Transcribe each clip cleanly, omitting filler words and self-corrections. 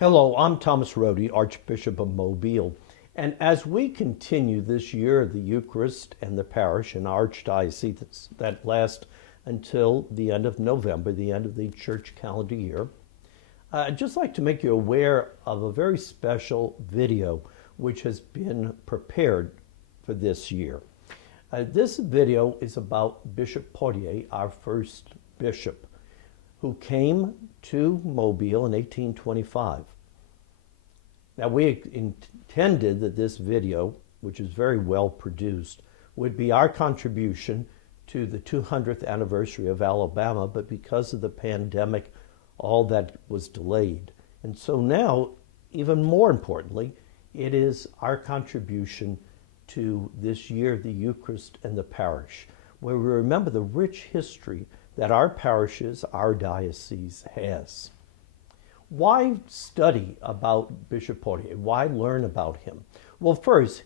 Hello, I'm Thomas Rodi, Archbishop of Mobile. And as we continue this year, the Eucharist and the Parish in our Archdiocese that last until the end of November, the end of the church calendar year, I'd just like to make you aware of a very special video which has been prepared for this year. This video is about Bishop Portier, our first bishop, who came to Mobile in 1825. Now, we intended that this video, which is very well produced, would be our contribution to the 200th anniversary of Alabama, but because of the pandemic, all that was delayed. And so now, even more importantly, it is our contribution to this year, the Eucharist and the Parish, where we remember the rich history that our parishes, our diocese has. Why study about Bishop Portier? Why learn about him? Well, first,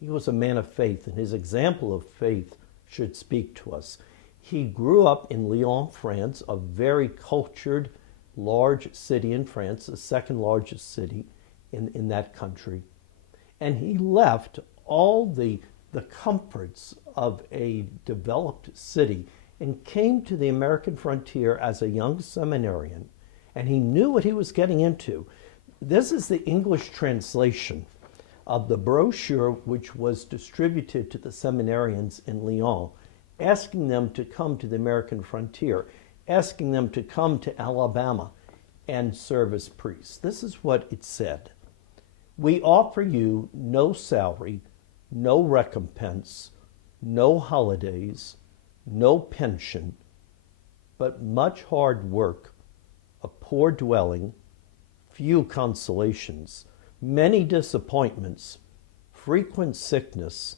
he was a man of faith, and his example of faith should speak to us. He grew up in Lyon, France, a very cultured, large city in France, the second largest city in that country. And he left all the comforts of a developed city and came to the American frontier as a young seminarian, and he knew what he was getting into. This is the English translation of the brochure which was distributed to the seminarians in Lyon, asking them to come to the American frontier, asking them to come to Alabama and serve as priests. This is what it said. "We offer you no salary, no recompense, no holidays, no pension, but much hard work, a poor dwelling, few consolations, many disappointments, frequent sickness,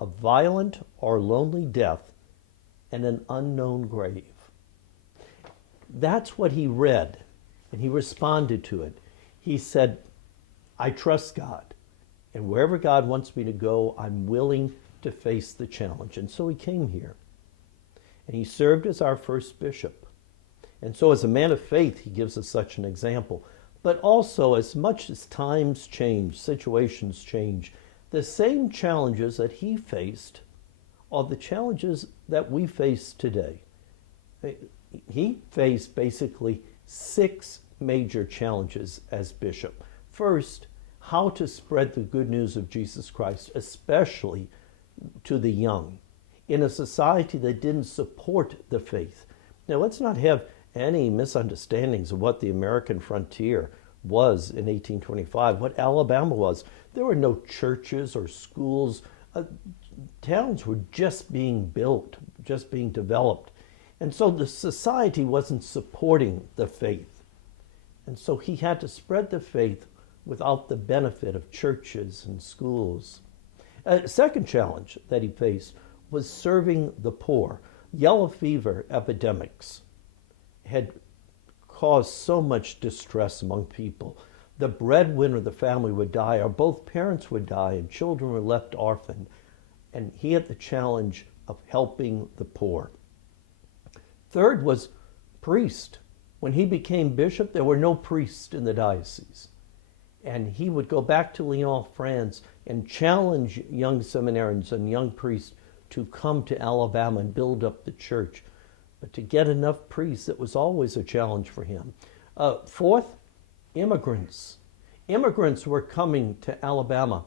a violent or lonely death, and an unknown grave." That's what he read, and he responded to it. He said, "I trust God, and wherever God wants me to go, I'm willing to face the challenge." And so he came here, and he served as our first bishop. And so as a man of faith, he gives us such an example. But also, as much as times change, situations change, the same challenges that he faced are the challenges that we face today. He faced basically 6 major challenges as bishop. First, how to spread the good news of Jesus Christ, especially to the young, in a society that didn't support the faith. Now, let's not have any misunderstandings of what the American frontier was in 1825, what Alabama was. There were no churches or schools. Towns were just being built, just being developed. And so the society wasn't supporting the faith. And so he had to spread the faith without the benefit of churches and schools. A second challenge that he faced was serving the poor. Yellow fever epidemics had caused so much distress among people. The breadwinner of the family would die, or both parents would die, and children were left orphaned. And he had the challenge of helping the poor. Third was priest. When he became bishop, there were no priests in the diocese. And he would go back to Lyon, France, and challenge young seminarians and young priests to come to Alabama and build up the church. But to get enough priests, it was always a challenge for him. Fourth, immigrants. Immigrants were coming to Alabama,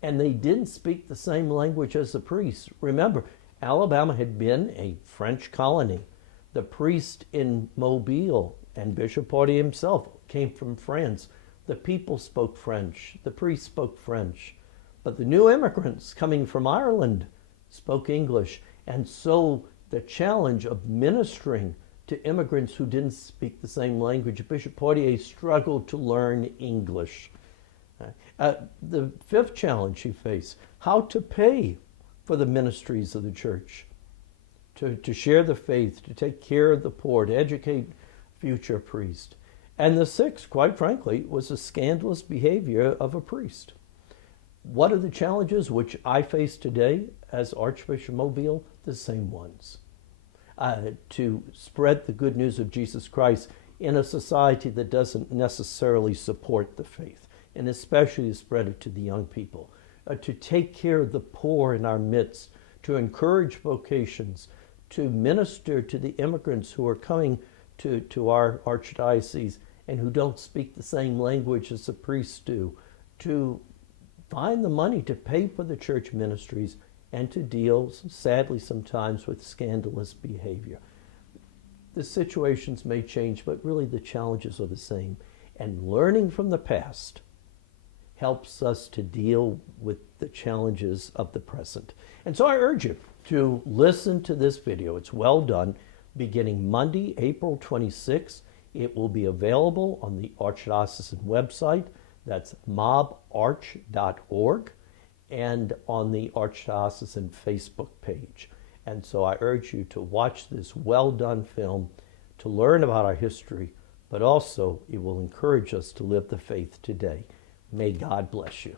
and they didn't speak the same language as the priests. Remember, Alabama had been a French colony. The priest in Mobile and Bishop Portier himself came from France. The people spoke French. The priests spoke French. But the new immigrants coming from Ireland spoke English. And so the challenge of ministering to immigrants who didn't speak the same language, Bishop Portier struggled to learn English. The fifth challenge he faced, how to pay for the ministries of the church, to share the faith, to take care of the poor, to educate future priests. And the sixth, quite frankly, was the scandalous behavior of a priest. What are the challenges which I face today as Archbishop of Mobile? The same ones. To spread the good news of Jesus Christ in a society that doesn't necessarily support the faith, and especially to spread it to the young people, to take care of the poor in our midst, to encourage vocations, to minister to the immigrants who are coming to our archdiocese and who don't speak the same language as the priests do, to find the money to pay for the church ministries and to deal, sadly sometimes, with scandalous behavior. The situations may change, but really the challenges are the same. And learning from the past helps us to deal with the challenges of the present. And so I urge you to listen to this video. It's well done. Beginning Monday, April 26th, it will be available on the Archdiocesan website. That's mobarch.org, and on the Archdiocesan Facebook page. And so I urge you to watch this well-done film to learn about our history, but also it will encourage us to live the faith today. May God bless you.